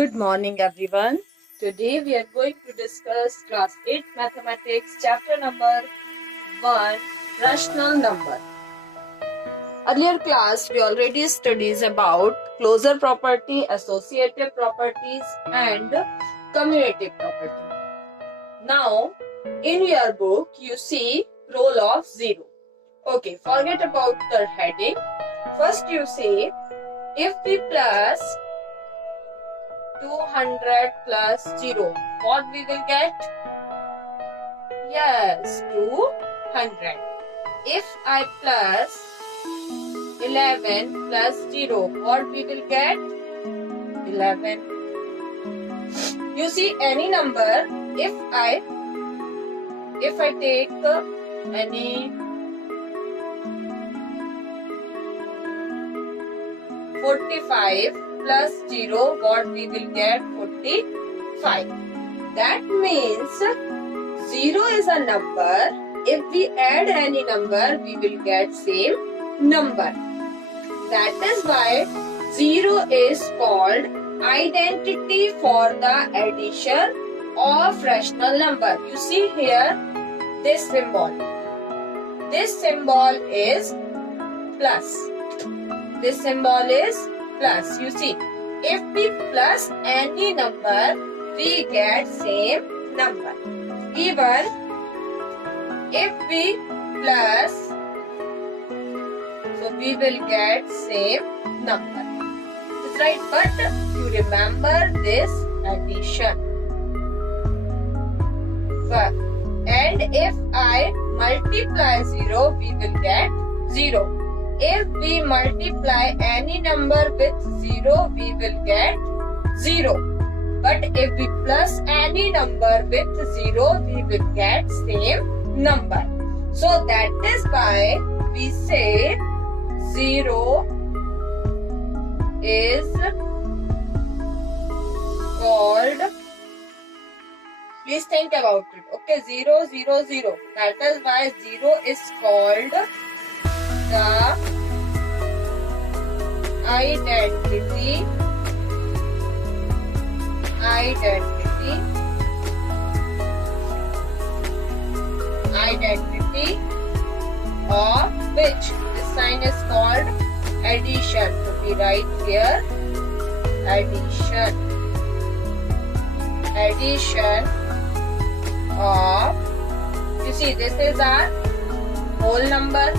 Good morning, everyone. Today we are going to discuss class 8 mathematics chapter number 1 rational number. Earlier class we already studied about closure property, associative properties and commutative property. Now in your book you see role of 0. Okay, forget about the heading. First you say if we plus 200 plus 0, what we will get? Yes, 200. If I plus 11 plus 0, what we will get? 11. You see any number, if I take any 45 plus 0, what we will get? 45. That means 0 is a number. If we add any number, we will get same number. That is why 0 is called identity for the addition of rational number. You see here this symbol. This symbol is plus. This symbol is plus. You see, if we plus any number, we get same number. Even if we plus, so we will get same number. That's right. But you remember this addition. And if I multiply 0, we will get 0. If we multiply any number with 0, we will get 0. But if we plus any number with 0, we will get same number. So that is why we say 0 is called, please think about it. Okay, 0, 0, 0. That is why 0 is called the identity of which this sign is called addition. So we write here addition of, you see this is our whole number.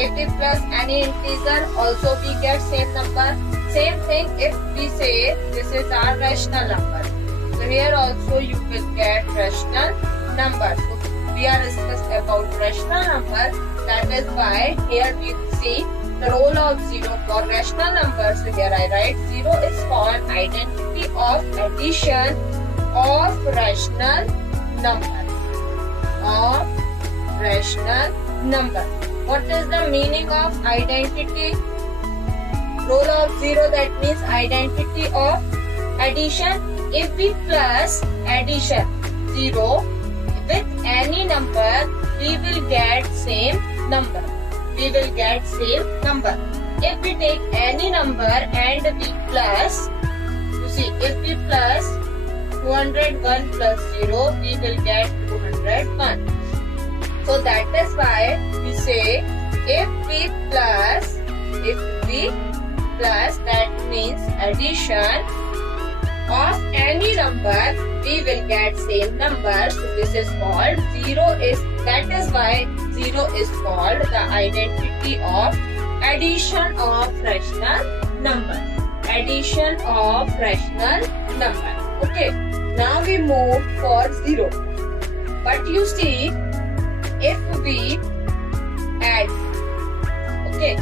If we plus any integer, also we get same number. Same thing if we say this is our rational number. So here also you will get rational number. So we are discussing about rational number. That is why here we see the role of 0 for rational number. So here I write 0 is called identity of addition of rational number. What is the meaning of identity? Role of 0, that means identity of addition. If we plus addition 0 with any number, we will get same number. If we take any number and we plus, you see, if we plus 201 plus 0, we will get 201. So that is why we say if we plus, that means addition of any number, we will get same number. So this is called 0 is, that is why 0 is called the identity of addition of rational number. Okay, now we move for 0. But you see, if we add, okay,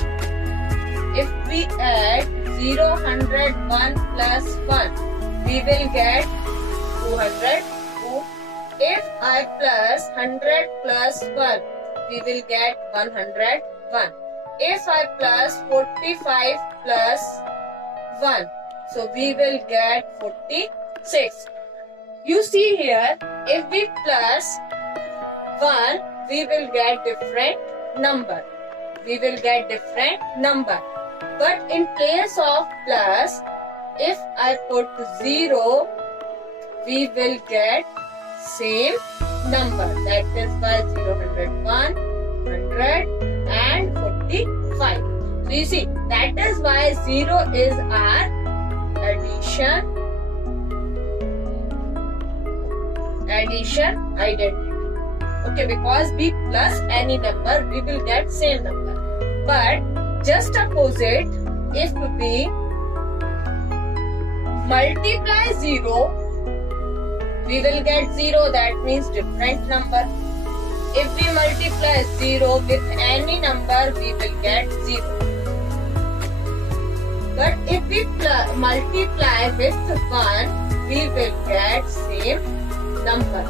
if we add 0, 100, 1 plus 1, we will get 202. If I plus 100 plus 1, we will get 101. If I plus 45 plus 1, so we will get 46. You see here, if we plus 1, we will get different number. But in place of plus, if I put 0, we will get same number. That is why 0, 101, 100 and 45. So you see, that is why 0 is our addition identity. Okay, because we plus any number, we will get same number. But just opposite, if we multiply 0, we will get 0, that means different number. If we multiply 0 with any number, we will get 0. But if we multiply with 1, we will get same number.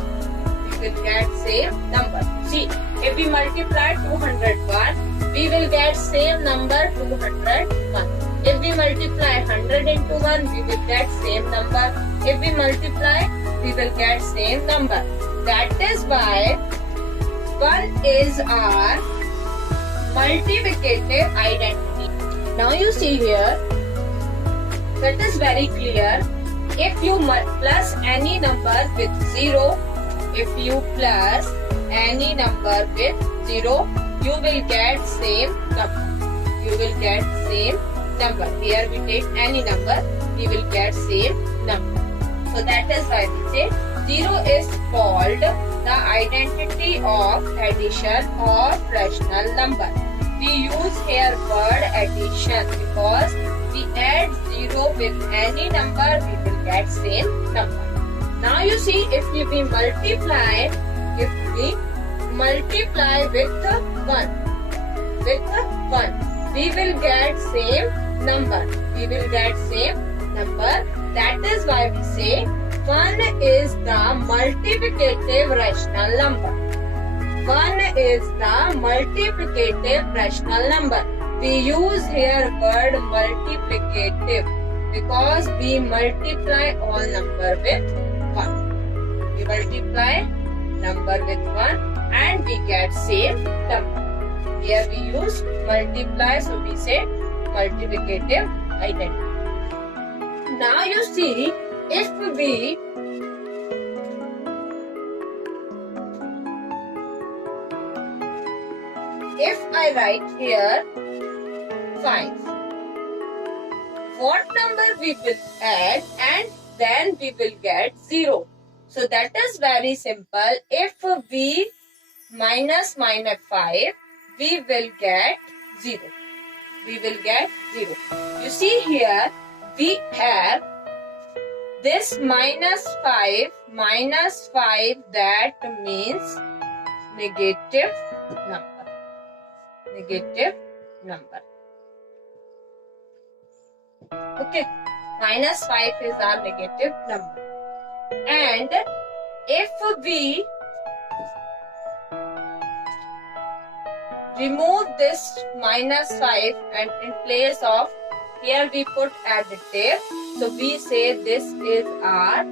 We will get same number. See, if we multiply 201, we will get same number 201. If we multiply 100 into 1, we will get same number. If we multiply, we will get same number. That is why 1 is our multiplicative identity. Now you see here, that is very clear. If you plus any number with 0, if you plus any number with 0, you will get same number. You will get same number. Here we take any number, we will get same number. So that is why we say 0 is called the identity of addition or rational number. We use here word addition because we add 0 with any number, we will get same number. Now you see, if we multiply with 1, we will get same number. We will get same number. That is why we say 1 is the multiplicative rational number. 1 is the multiplicative rational number. We use here word multiplicative because we multiply all number with 1. We multiply number with 1 and we get same number. Here we use multiply, so we say multiplicative identity. Now you see, if I write here 5, what number we will add and then we will get 0. So that is very simple. If we minus 5, we will get 0. We will get 0. You see here, we have this minus 5, that means negative number. Negative number. Okay, minus 5 is our negative number. And if we remove this minus 5 and in place of here we put additive, so we say this is our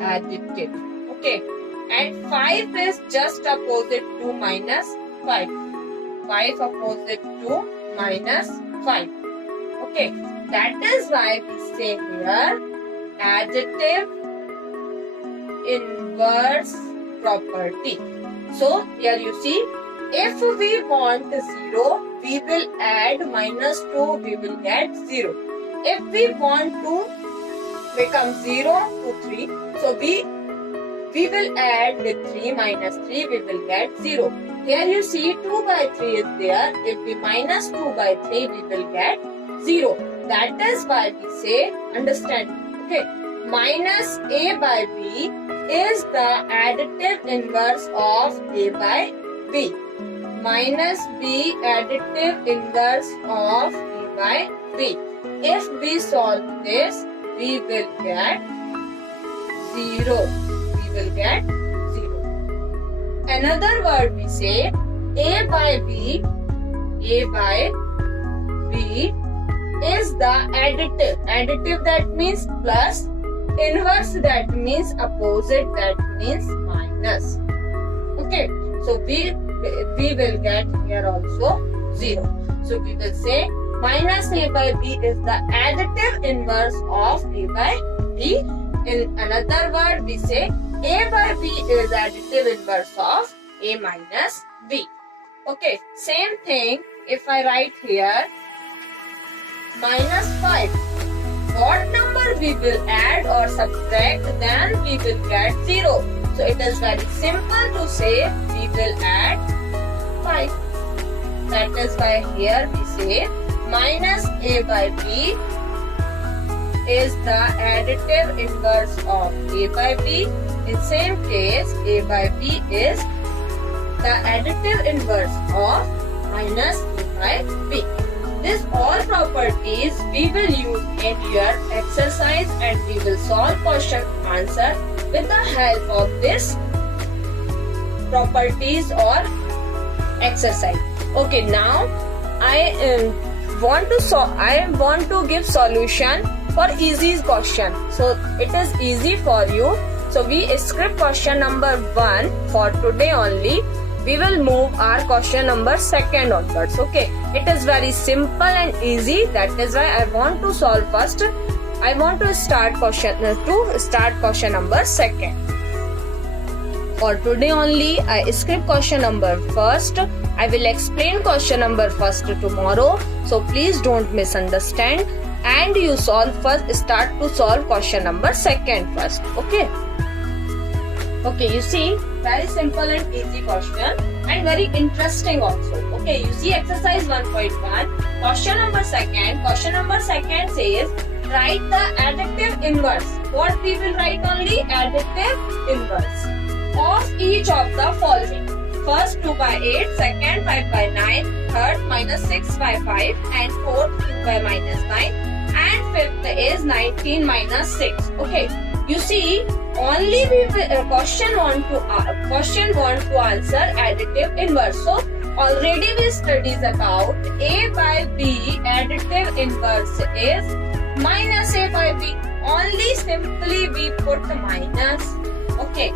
additive. Okay, and 5 is just opposite to minus 5. 5 opposite to minus 5. Okay, that is why we say here additive inverse property. So here you see, if we want 0, we will add minus 2, we will get 0. If we want to become 0 to 3, so we will add with 3 minus 3, we will get 0. Here you see 2 by 3 is there. If we minus 2 by 3, we will get 0. That is why we say, understand, okay, minus a by b is the additive inverse of a by b. Minus b additive inverse of a by b. If we solve this, we will get 0. We will get 0. Another word we say a by b is the additive. Additive, that means plus. Inverse, that means opposite, that means minus. Okay, so we will get here also 0. So we will say minus a by b is the additive inverse of a by b. In another word, we say a by b is additive inverse of a minus b. Okay, same thing if I write here minus 5. What number we will add or subtract, then we will get 0. So it is very simple to say we will add 5. That is why here we say minus a by b is the additive inverse of a by b. In same case, a by b is the additive inverse of minus a by b. These all properties we will use in your exercise and we will solve question answer with the help of this properties or exercise. Okay, now I want to give solution for easy question. So it is easy for you. So we script question number 1 for today only. We will move our question number 2 onwards. Okay, it is very simple and easy. That is why I want to solve first. I want to start question number 2. For today only, I script question number 1. I will explain question number 1 tomorrow. So please don't misunderstand. And you start to solve question number 2 first. Okay. Okay, you see, very simple and easy question and very interesting also. Okay, you see exercise 1.1, question number 2. Question number 2 says, write the additive inverse. What we will write only? Additive inverse of each of the following. First 2 by 8, second 5 by 9, third minus 6 by 5 and fourth 2 by minus 9 and fifth is 19 minus 6. Okay. You see, only we question want to answer additive inverse. So already we studies about a by b. Additive inverse is minus a by b. Only simply we put minus. Okay.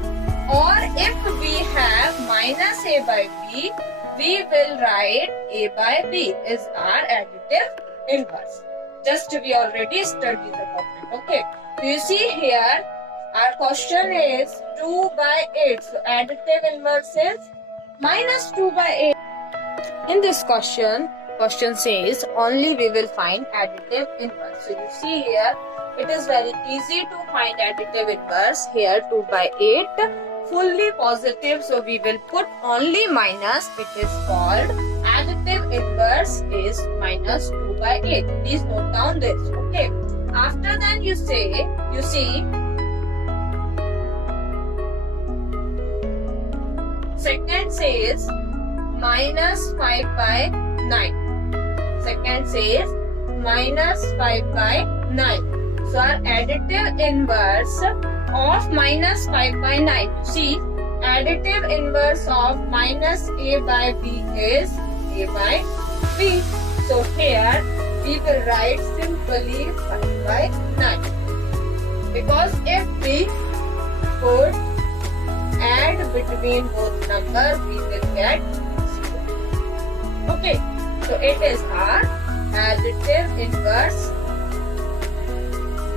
Or if we have minus a by b, we will write a by b is our additive inverse. Just we already studied about it. Okay. You see here, our question is 2 by 8. So additive inverse is minus 2 by 8. In this question says only we will find additive inverse. So you see here, it is very easy to find additive inverse. Here 2 by 8, fully positive. So we will put only minus. It is called additive inverse is minus 2 by 8. Please note down this. Okay. After then you see, second says minus 5 by 9. Second says minus 5 by 9. So our additive inverse of minus 5 by 9. You see, additive inverse of minus a by b is a by b. So here we will write simply 5 by 9. Because if we put add between both numbers, we will get 0. Okay, so it is our additive inverse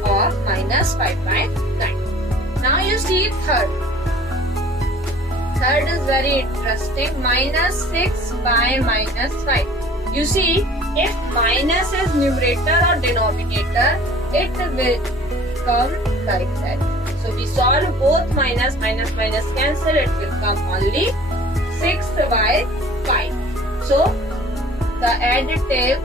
of minus 5 by 9. Now you see third. Third is very interesting. Minus 6 by minus 5. You see, if minus is numerator or denominator, it will come like that. So we solve both minus cancel. It will come only 6 by 5. So the additive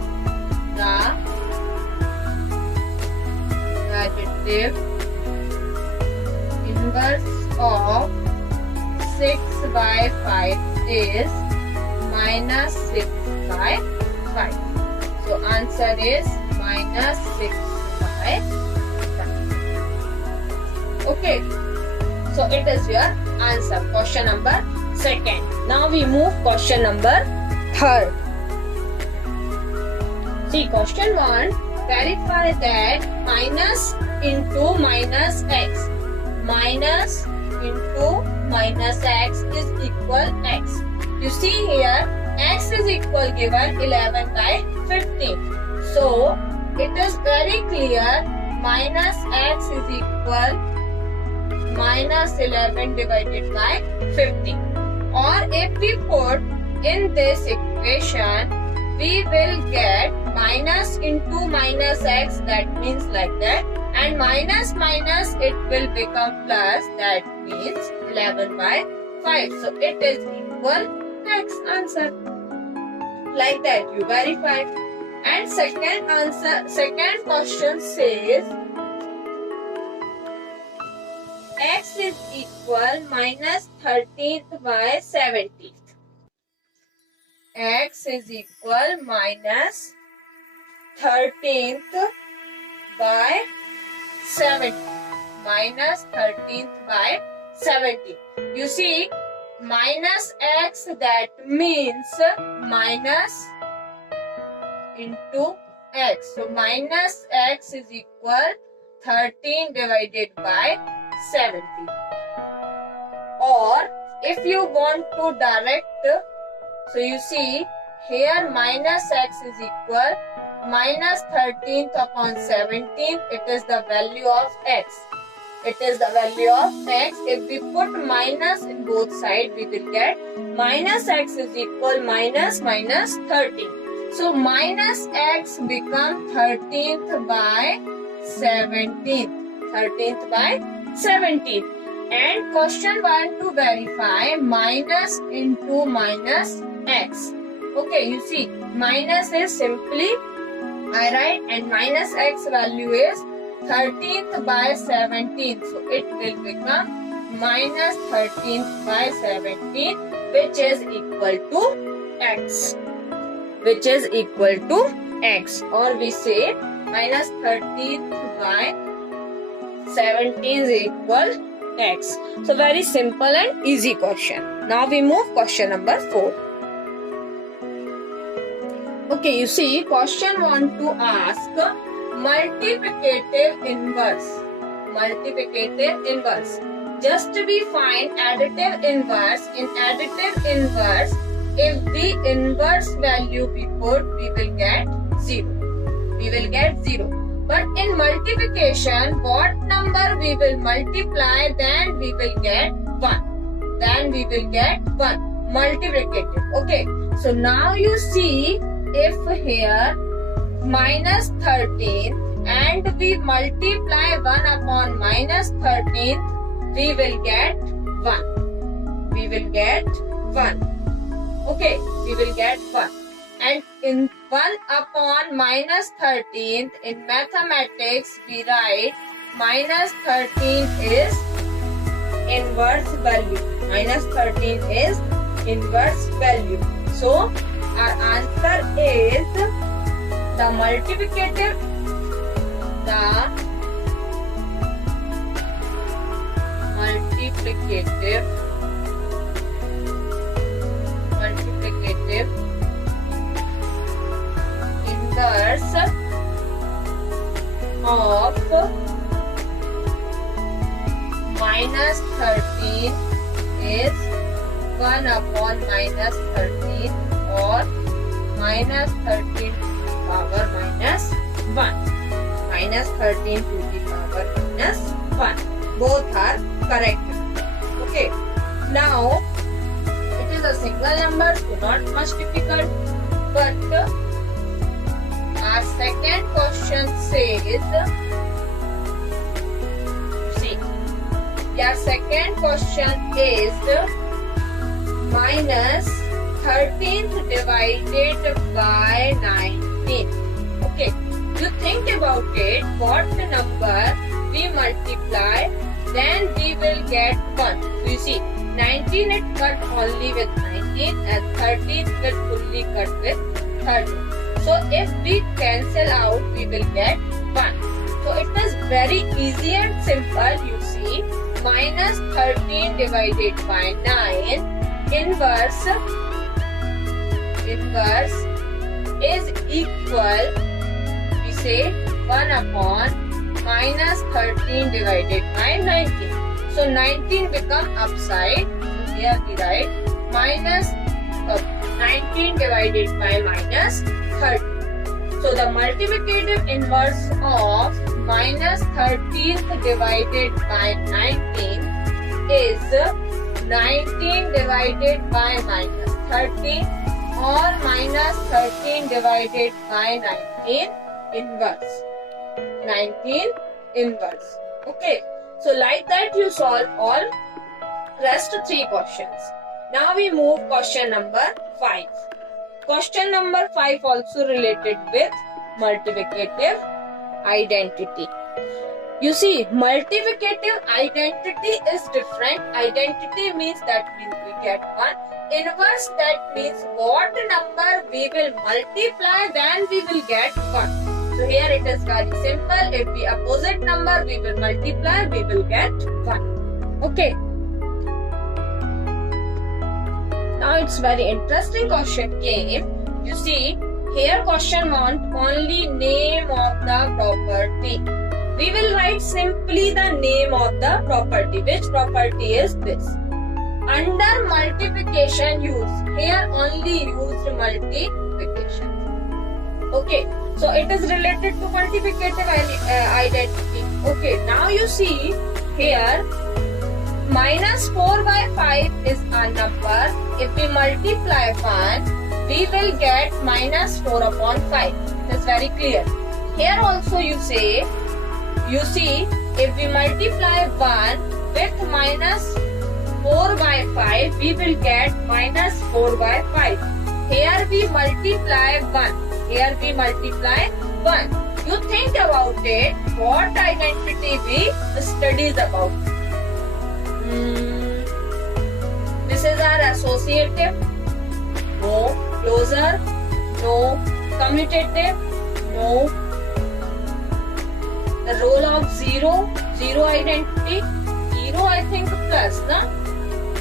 inverse of 6 by 5 is minus 6 by 5. So answer is minus 6 by 5. Okay. So it is your answer. Question number 2. Now we move question number 3. See question 1. Verify that minus into minus x. Minus into minus x is equal x. You see here, x is equal given 11 by 15. So it is very clear minus x is equal minus 11 divided by 50. Or if we put in this equation, we will get minus into minus x, that means like that, and minus minus it will become plus, that means 11 by 5. So it is equal x answer. Like that you verify. And second question says x is equal minus 13th by 17th. X is equal minus 13th by 17th. Minus 13th by 17th. You see, minus x, that means minus into x. So minus x is equal 13 divided by 17. Or if you want to direct, so you see here minus x is equal minus 13th upon 17th. It is the value of x. It is the value of x. If we put minus in both sides, we will get minus x is equal minus 13. So minus x become 13th by 17th. 13th by 17th. And question 1 to verify minus into minus x. Okay, you see minus is simply I write, and minus x value is 13th by 17th. So it will become minus 13th by 17th, which is equal to x. Which is equal to x. Or we say minus 13th by 17 is equal x. So very simple and easy question. Now we move question number 4. Okay, you see question want to ask multiplicative inverse. Multiplicative inverse. Just we find additive inverse. In additive inverse, if the inverse value we put, we will get 0. We will get 0. But in multiplication, what number we will multiply, then we will get 1. Then we will get 1. Multiplicative. Okay. So now you see, if here minus 13 and we multiply 1 upon minus 13, we will get 1. We will get 1. Okay, we will get 1. And in 1 upon minus 13, in mathematics we write minus 13 is inverse value. Minus 13 is inverse value. So our answer is the multiplicative inverse of minus 13 is 1 upon minus 13 or minus 13 to the power minus 1. Minus 13 to the power minus 1. Both are correct. Okay. Now, it is a single number, so not much difficult. But our second question says, see, your second question is minus 13th divided by 19. Okay, you think about it, what number we multiply, then we will get 1. So you see, 19 it cut only with 19 and 13 will fully cut with 13. So if we cancel out, we will get 1. So it is very easy and simple. You see, minus 13 divided by 9 inverse is equal, we say 1 upon minus 13 divided by 19. So 19 become upside. So here we write minus 19 divided by minus 30. So So the multiplicative inverse of minus 13th divided by 19 is 19 divided by minus 13 or minus 13 divided by 19 inverse. 19 inverse. Okay. So like that you solve all rest 3 questions. Now we move question number 5. Question number 5 also related with multiplicative identity. You see, multiplicative identity is different. Identity means that means we get 1. Inverse, that means what number we will multiply, then we will get 1. So here it is very simple. If the opposite number we will multiply, we will get 1. Okay. Now it's very interesting question came. You see, here question want only name of the property. We will write simply the name of the property. Which property is this? Under multiplication use. Here only used multiplication. Okay. So it is related to multiplicative identity. Okay. Now you see here minus 4 by 5 is a number. If we multiply 1, we will get minus 4 upon 5. It is very clear. Here also you see, if we multiply 1 with minus 4 by 5, we will get minus 4 by 5. Here we multiply 1. Here we multiply 1. You think about it, what identity we studies about? This is our associative. No. Closer. No. Commutative. No. The role of 0. 0 identity. 0 I think plus, na?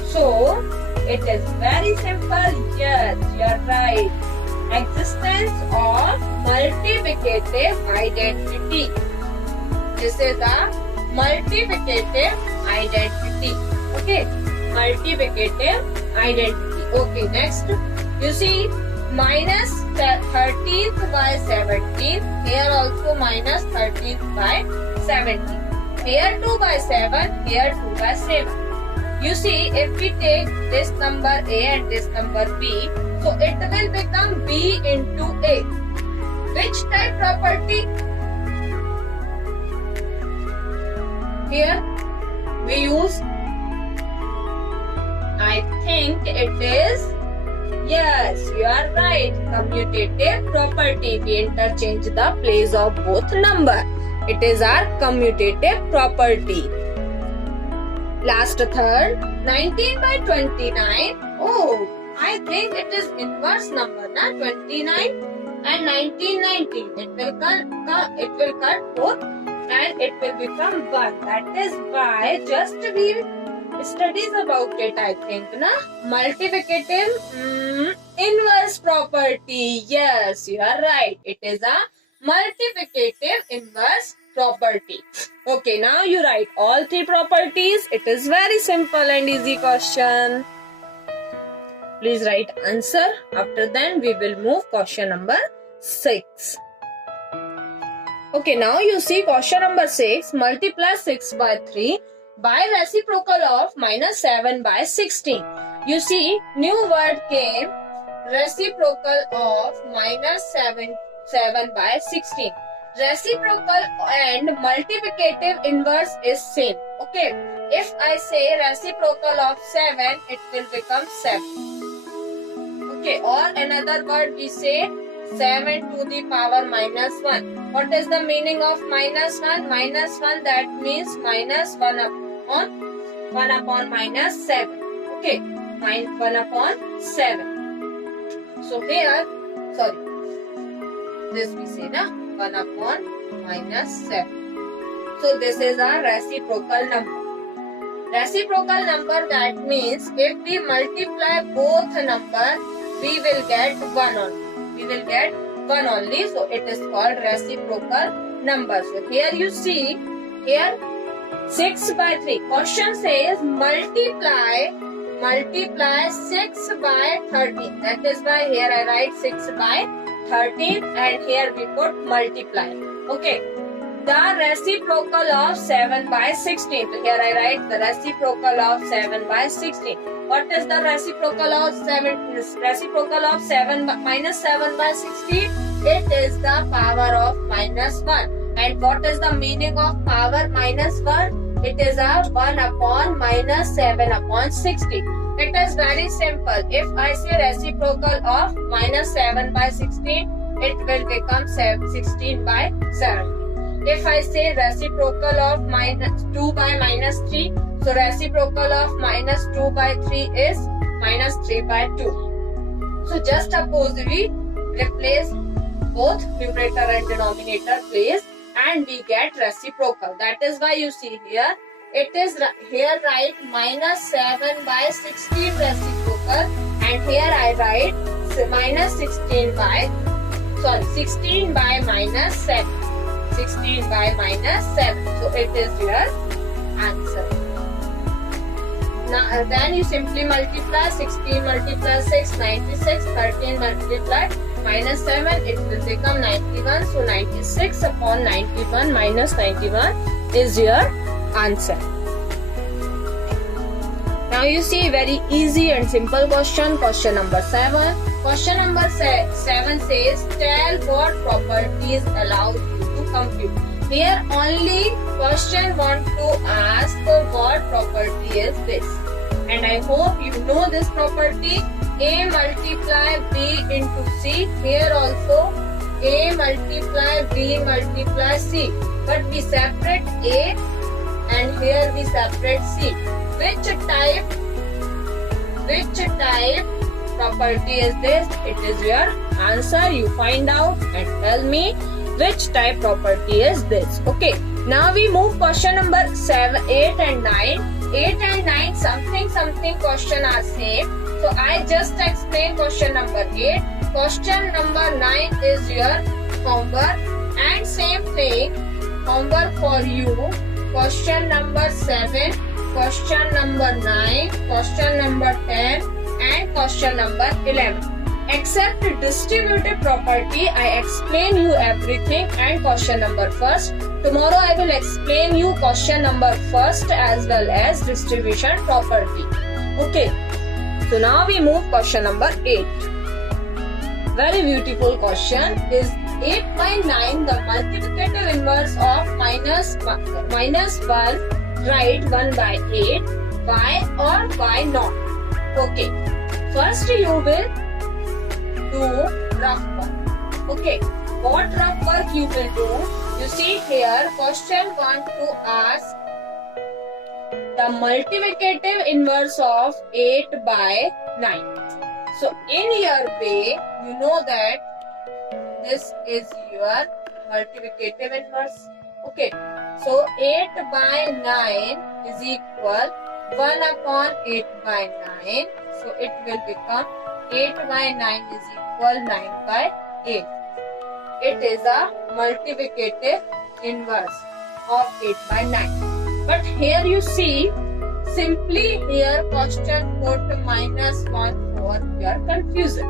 So, it is very simple. Yes, you are right. Existence of multiplicative identity. This is a multiplicative identity. Okay. Multiplicative identity. Okay, next. You see, minus 13th by 17th. Here also minus 13th by 17th. Here 2 by 7. Here 2 by 7. You see, if we take this number A and this number B, so it will become B into A. Which type property? Here we use, I think it is, yes, you are right, commutative property. We interchange the place of both number. It is our commutative property. Last third, 19 by 29. Oh, I think it is inverse number, na? 29 and 19. It will cut both and it will become 1. That is why just we studies about it, I think, na? Multiplicative inverse property. Yes, you are right. It is a multiplicative inverse property. Okay, now you write all 3 properties. It is very simple and easy question. Please write answer. After then we will move question number 6. Okay, now you see question number 6. Multiply 6 by 3 by reciprocal of minus 7 by 16. You see, new word came, reciprocal of minus 7 by 16. Reciprocal and multiplicative inverse is same. Okay, if I say reciprocal of 7, it will become 7. Okay, or another word we say 7 to the power minus 1. What is the meaning of minus 1? Minus 1, that means minus 1 upon minus 7. Okay, 1 upon 7. So here, sorry, this we say na 1 upon minus 7. So this is a reciprocal number. Reciprocal number, that means if we multiply both numbers, we will get 1 only. We will get 1 only. So it is called reciprocal number. So here you see, here 6 by 3. Question says multiply 6 by 13. That is why here I write 6 by 13 and here we put multiply. Okay. The reciprocal of 7 by 16. So here I write the reciprocal of 7 by 16. What is the reciprocal of 7? Reciprocal of 7 minus 7 by 16? It is the power of minus 1. And what is the meaning of power minus 1? It is a 1 upon minus 7 upon 60. It is very simple. If I say reciprocal of minus 7 by 16, it will become 16 by 7. If I say reciprocal of minus 2 by minus 3, so reciprocal of minus 2 by 3 is minus 3 by 2. So just suppose we replace both numerator and denominator place and we get reciprocal. That is why you see here, it is here write minus 7 by 16 reciprocal and here I write minus 16 by minus 7. 16 by minus 7. So it is your answer. Now then you simply multiply 16 multiply 6, 96, 13 multiply minus 7, it will become 91. So 96 upon 91 minus 91 is your answer. Now you see very easy and simple question. Question number 7. Question number 7 says tell what properties allow you to compute. Here only question want to ask what property is this. And I hope you know this property. A multiply B into C. Here also A multiply B multiply C. But we separate A and here we separate C. Which type property is this? It is your answer. You find out and tell me which type property is this. Okay. Now we move question number 7, 8 and 9. 8 and 9 something question are same. So I just explain question number 8. Question number 9 is your homework and same thing homework for you. Question number 7, question number 9, question number 10 and question number 11. Except distributive property, I explain you everything and question number first. Tomorrow I will explain you question number first as well as distribution property. Okay. So now we move question number 8. Very beautiful question is 8 by 9 the multiplicative inverse of minus 1. Write 1 by 8. Why or why not? Okay. First you will do rough work. Okay. What rough work you will do? You see here question want to ask the multiplicative inverse of 8 by 9. So in your way, you know that this is your multiplicative inverse. Okay. So 8 by 9 is equal 1 upon 8 by 9. So it will become 8 by 9 is equal 9 by 8. It is a multiplicative inverse of 8 by 9. But here you see, simply here question put minus 1 for your confusion.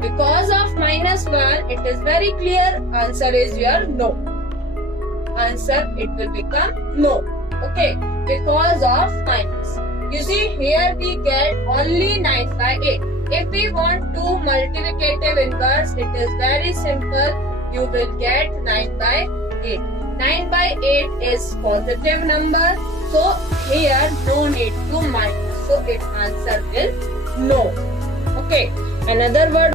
Because of minus 1, it is very clear. Answer is your no. Answer, it will become no. Okay. Because of minus. You see here we get only 9 by 8. If we want to multiplicative inverse, it is very simple. You will get 9 by 8. 9 by 8 is positive number. So here no need to minus. So its answer is no. Okay. Another word